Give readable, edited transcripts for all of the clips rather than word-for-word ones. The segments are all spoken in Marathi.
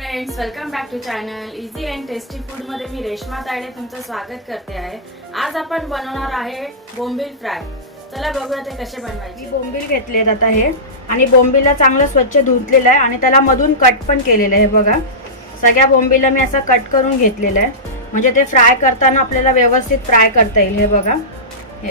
Friends, welcome back to channel easy and tasty food मध्ये मी रेश्मातायडे तुमचं स्वागत करते आहे। आज आपण बनवणार आहे बोंबील फ्राय। चला बघूया ते कसे बनवायचे। मी बोंबील घेतलेत आता हे आणि बोंबीलला चांगलं स्वच्छ धुतलेलं आहे आणि त्याला मधून कट पण केलेलं आहे। बघा, सगळ्या बोंबीलला मी असं कट करून घेतलेलं आहे, म्हणजे ते फ्राय करताना आपल्याला व्यवस्थित फ्राय करता येईल। हे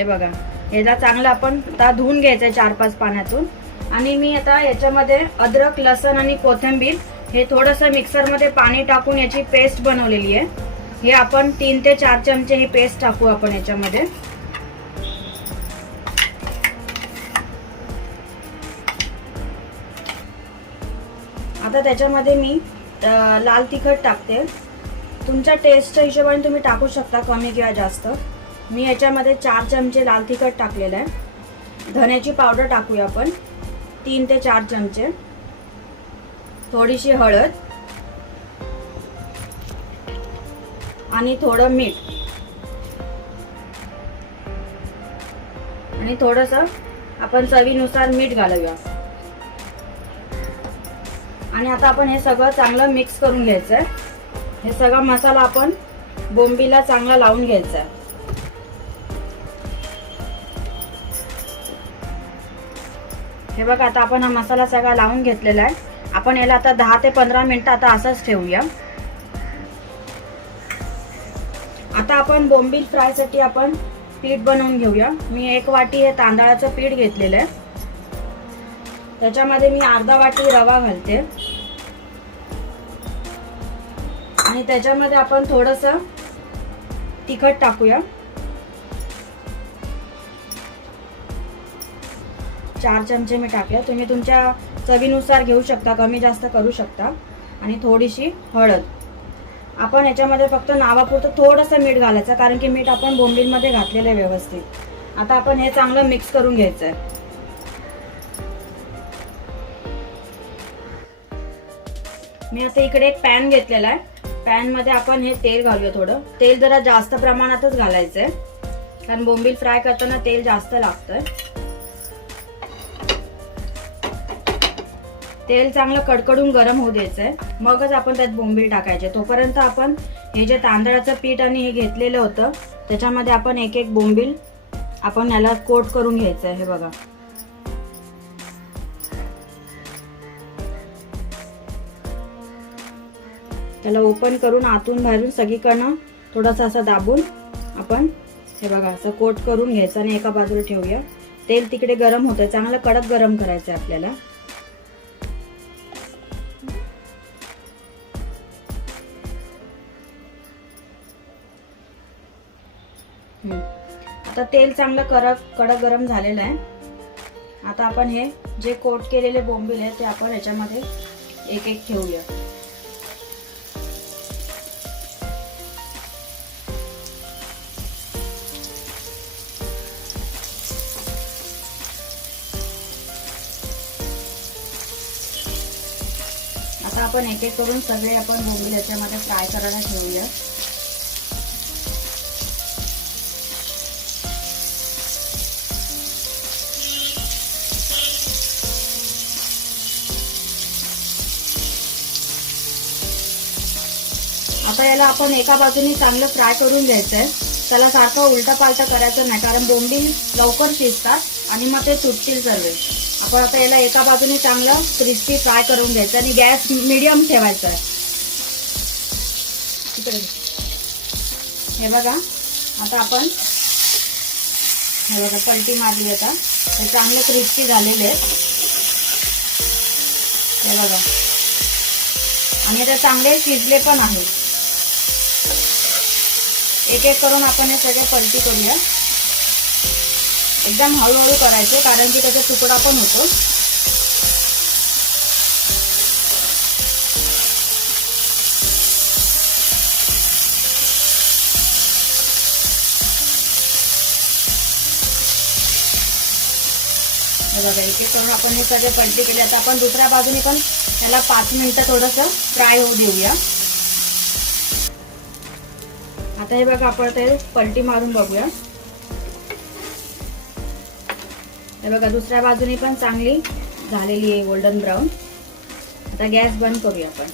बघा याला चांगलं आपण आता धुवून घ्यायचं 4-5 पाण्यातून। आणि मी आता याच्यामध्ये अद्रक, लसूण आणि कोथिंबीर हे थोडंसं मिक्सर मध्ये पाणी टाकून याची पेस्ट बनवलेली आहे। हे आपण 3 ते 4 चमचे ही पेस्ट टाकू आपण याच्यामध्ये। आता त्याच्यामध्ये मी लाल तिखट टाकते। तुमच्या टेस्टच्या हिशोबाने तुम्ही टाकू शकता, कमी किंवा जास्त। मी याच्यामध्ये 4 चमचे लाल तिखट टाकलेलं आहे। धण्याची पावडर टाकूया आपण 3 ते 4 चमचे। थोडीशी हळद आणि थोडं मीठ आणि थोडंसं आपण चवीनुसार मीठ घालूया। आणि आता आपण हे सगळं चांगलं मिक्स करून घ्यायचं आहे। हे सगळा मसाला आपण बोंबीला चांगला लावून घ्यायचा आहे। हे बघा, आता आपण हा मसाला सगळा लावून घेतलेला आहे। आपण याला आता 10 ते 15 मिनिटं आता असंच ठेवूया। आता आपण बोंबील फ्राय साठी आपण पीठ बनवून घेऊया। मी 1 वाटी हे तांदळाचं पीठ घेतलेलं आहे, त्याच्यामध्ये मी अर्धा वाटी रवा घालते आणि त्याच्यामध्ये आपण थोडंसं तिखट टाकूया। 4 चमचे मी टाकले, तुम्ही तुमच्या चवीनुसार घेऊ शकता, कमी जास्त करू शकता। आणि थोडीशी हळद। आपण याच्यामध्ये फक्त नावापुरतं थोडंसं मीठ घालायचं, कारण की मीठ आपण बोंबील मध्ये घातलेलं आहे व्यवस्थित। आता आपण हे चांगलं मिक्स करून घ्यायचं आहे। मी आता इकडे एक पॅन घेतलेला आहे। पॅन मध्ये आपण हे तेल घालूया। थोडं तेल जरा जास्त प्रमाणातच घालायचंय, कारण बोंबील फ्राय करताना तेल जास्त लागतंय। तेल चांगलं कडकडून गरम होऊ द्यायचंय, मगच आपण त्यात बोंबील टाकायचे। तोपर्यंत आपण हे जे तांदळाचं पीठ आणि हे घेतलेलं होतं त्याच्यामध्ये आपण एक बोंबील आपण याला कोट करून घ्यायचंय। हे बघा, त्याला ओपन करून आतून बाहेरून सगळीकडनं थोडंसं असं दाबून आपण हे बघा असं कोट करून घ्यायचं आणि एका बाजूला ठेवूया। तेल तिकडे गरम होतंय, चांगलं कडक गरम करायचंय आपल्याला। आता तेल चांगलं कडक गरम झालेलं आहे। आता आपण हे जे कोट केलेले बोंबील आहे ते आपण याच्यामध्ये एक ठेवूया। आता आपण एक करून सगळे आपण बोंबील याच्यामध्ये फ्राय करायला ठेवूया। आता याला आपण एका बाजूने चांगलं फ्राय करून घ्यायचंय। त्याला सारखं उलटा पालटा करायचं नाही, कारण बोंबील लवकर शिजतात आणि मग ते तुटतील सर्व। आपण आता याला एका बाजूने चांगलं क्रिस्पी फ्राय करून घ्यायचं आणि गॅस मीडियम ठेवायचा आहे। हे बघा, आता आपण हे बघा पलटी मारली। आता हे चांगले क्रिस्पी झालेले आहेत, हे बघा, आणि ते चांगले शिजले पण आहेत। एक करून आपण हे सगळे पलटी करूया। एकदम हळूहळू करायचे, कारण की त्याचा तुकडा पण होतो। बघा, एक करून आपण हे सगळे पलटी केले। आता आपण दुसऱ्या बाजूने पण याला 5 मिनिटं थोडंसं फ्राय होऊ देऊया। आता हे बघा, आपण ते पलटी मारून बघूया। हे बघा, दुसऱ्या बाजूने पण चांगली झालेली आहे गोल्डन ब्राउन। आता गॅस बंद करूया आपण।